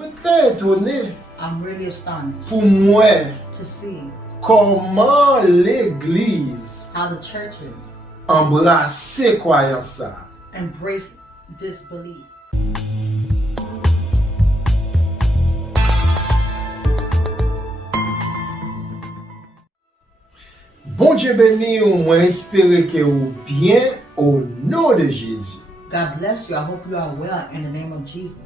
Mwen très étonné I'm really astonished pour moi to see comment l'église how the churches embrasse croyance ça. embrace this belief. Bon Dieu béni ou moi espérer que vous bien au nom de Jésus. God bless you. I hope you are well in the name of Jesus.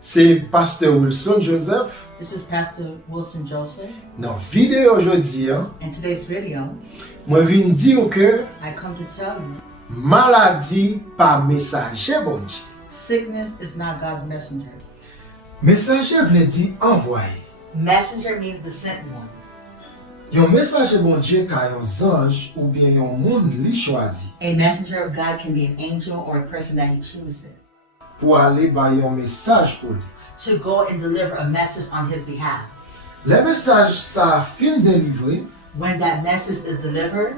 C'est Pasteur Wilson Joseph. This is Pastor Wilson Joseph. Dans vidéo aujourd'hui, In today's video, moi viens dire que I come to tell you maladie pas messager bon Dieu. sickness is not God's messenger. Messager veut dire envoyé. Messenger means the sent one. Yon messager bon Dieu ka yon ange ou bien yon moun li choisi A messenger of God can be an angel or a person that he chooses pour aller ba yon message pour lui. to go and deliver a message on his behalf. Le message ça fin délivré, When that message is delivered,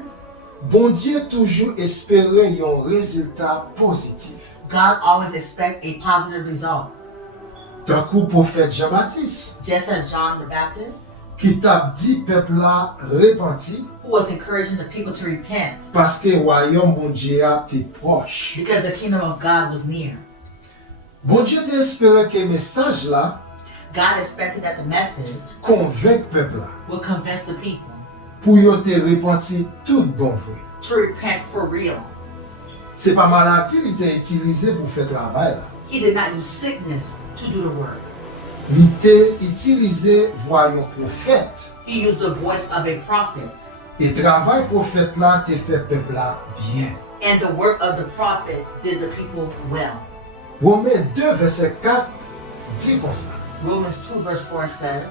bon Dieu toujours espérer yon résultat positif. God always expects a positive result. Tant que prophète Jean-Baptiste Just as John the Baptist, qui t'a dit peuple là repenti who was encouraging the people to repent parce que royaume bon Dieu a été proche. because the kingdom of God was near. Bon Dieu te espérait que message là God expected that the message convainc peuple là would convince the people pour yo te repenti tout bon vrai. to repent for real. C'est pas maladie qui était utilisé pour faire travail là. He did not use sickness to do the work. Il était utilisé voyons prophète. He used the voice of a prophet. Et travail prophète là te fait peuple là bien. And the work of the prophet did the people well. Romains 2 verset 4 dit comme ça. Romans 2 verse 4 says,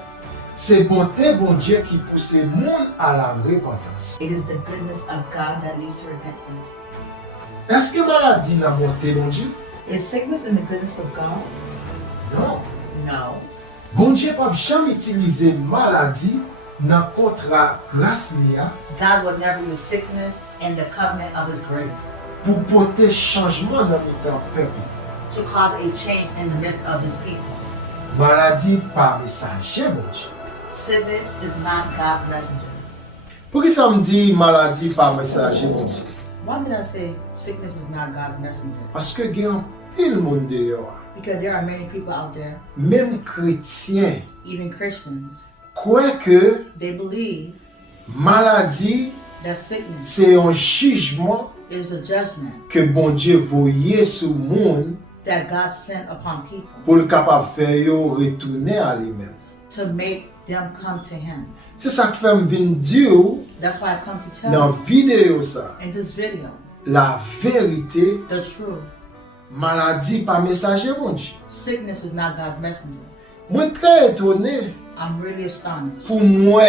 C'est bonté bon Dieu qui pousse le monde à la repentance. it is the goodness of God that leads to repentance. Est-ce que maladie n'a bonté bon Dieu? Is sickness in the goodness of God? Non. No. Bon Dieu pas jamais utiliser maladie dans contrat grâce liya God would never use sickness in the covenant of his grace pour porter changement dans le temps peuple. to cause a change in the midst of his people. Maladie pas messager bon Dieu. Sickness is not God's messenger. Pour qui ça me dit maladie pas messager bon Dieu? Why did I say sickness is not God's messenger? Parce que il y a pile monde dehors, Because there are many people out there, même chrétiens, even Christians, croient que they believe maladie that sickness c'est un jugement is a judgment que bon Dieu voyait sur le monde that God sent upon people pour le capable faire yo retourner à lui-même. to make them come to him. C'est ça que fait me venir dire That's why I come to tell dans you vidéo ça, in this video la vérité, the truth. maladie pas messager bon Dieu. Sickness is not God's messenger. Moi très étonné I'm really astonished pour moi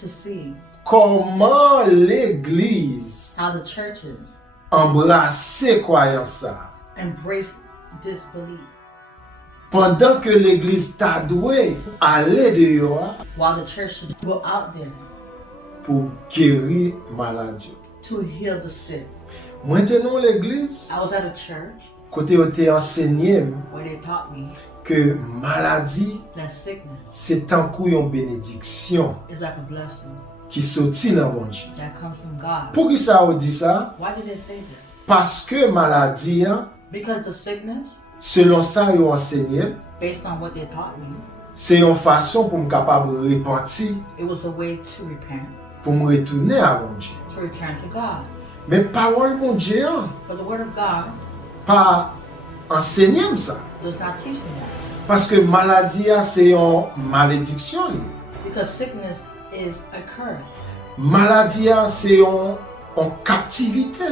to see comment l'église how the churches embrasse croyance ça. embrace this belief Pendant que l'église t'a doué aller dehors while the church should go out there pour guérir maladie. to heal the sick. Maintenant l'église I was at a church côté où t'es enseigné where they taught me que maladie that sickness c'est un coup une bénédiction is like a blessing qui sortit dans mon Dieu. that comes from God. Pour qui ça on dit ça? Why did they say that? Parce que maladie Because the sickness, selon ça ils ont enseigné, based on what they taught me, c'est une façon pour me capable de repentir, it was a way to repent, pour me retourner à mon Dieu. to return to God. Mais parole mon Dieu But the word of God pas enseigner ça. does not teach me that. Parce que maladie c'est une malédiction. Li. Because sickness is a curse. Maladie c'est en captivité.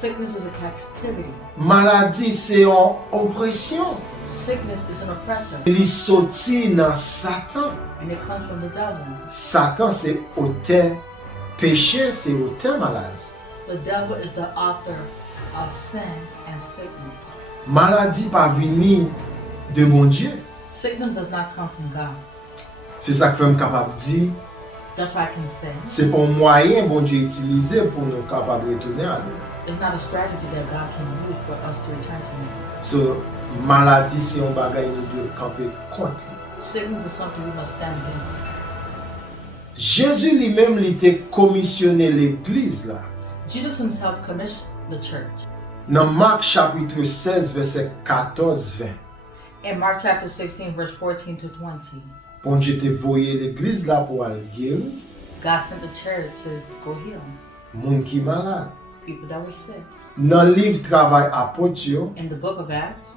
Sickness is a captivity. Maladie c'est en oppression. Sickness is an oppressor. Il sorti dans Satan. And it comes from the devil. Satan c'est auteur péché, c'est auteur maladie. The devil is the author of sin and sickness. Maladie pas venir de mon Dieu. Sickness does not come from God. C'est ça que fait me capable de dire. That's why I can say C'est pour moyen bon Dieu utilisé pour nous capable de retourner à lui. it's not a strategy that God can use for us to return to him. So, maladie c'est un bagage nous devons camper contre. Sickness is something we must stand against. Jésus lui-même il était commissionné l'église là. Jesus himself commissioned the church. Dans Marc chapitre 16 verset 14-20. In Mark chapter 16, verse 14 to 20, Bon Dieu te voyé l'église là pour aller guérir God sent the church to go heal moun qui malade. people that were sick. Dans le livre Travail apôtre yo, In the book of Acts,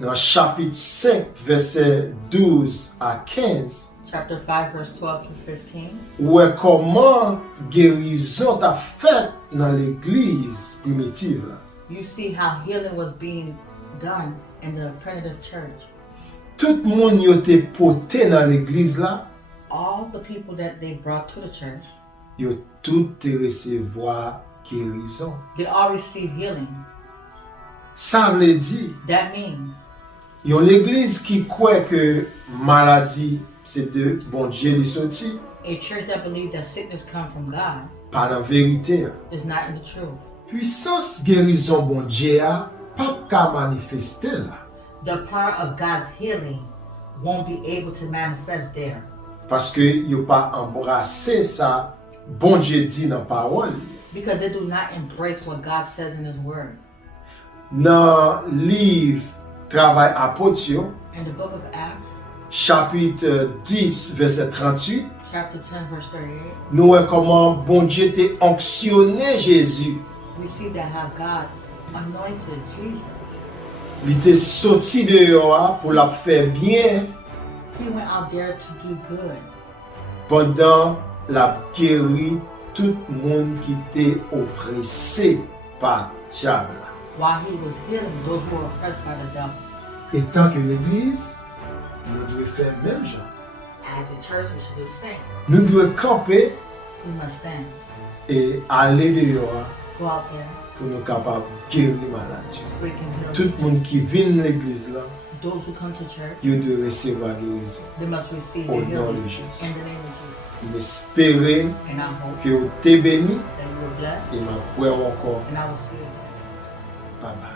dans chapitre 5 verset 12 à 15, chapter 5, verse 12 to 15, ouais comment guérison t'a fait dans l'église primitive là. you see how healing was being done in the primitive church. Tout le monde yo te porté dans l'église là, All the people that they brought to the church, yo tout te recevoir guérison. they all received healing. Ça veut dire, That means yon l'église qui croit que maladie c'est de bon Dieu lui sorti, a church that believed that sickness comes from God pas la vérité. is not in the truth. Puissance guérison bon Dieu a pas qu'à manifester là. The power of God's healing won't be able to manifest there Parce que yo pas embrassé ça bon Dieu dit dans parole. because they do not embrace what God says in His Word. Dans livre Travail apôtre yo, In the book of Acts, chapitre 10 verset 38, chapter 10, verse 38, nous voyons comment bon Dieu t'a onctionné Jésus. we see that how God anointed Jesus. Il était sorti dehors pour la faire bien He went out there to do good pendant la guéri tout le monde qui était oppressé par diable. while He was healing those who were oppressed by the devil. Et tant que l'église, nous devons faire même genre. As a church, we should do the same. Nous devons camper We must stand, et aller dehors go out there, pour nous capables de guérir maladie. we can heal Tout the le sick. monde qui vient de l'église là, Those who come to church, il doit recevoir guérison. they must receive Au the nom healing de Jésus. in the name of Jesus. J'espère And I hope que vous êtes bénis that you are blessed, et ma croix encore. and I will see you. Bye bye.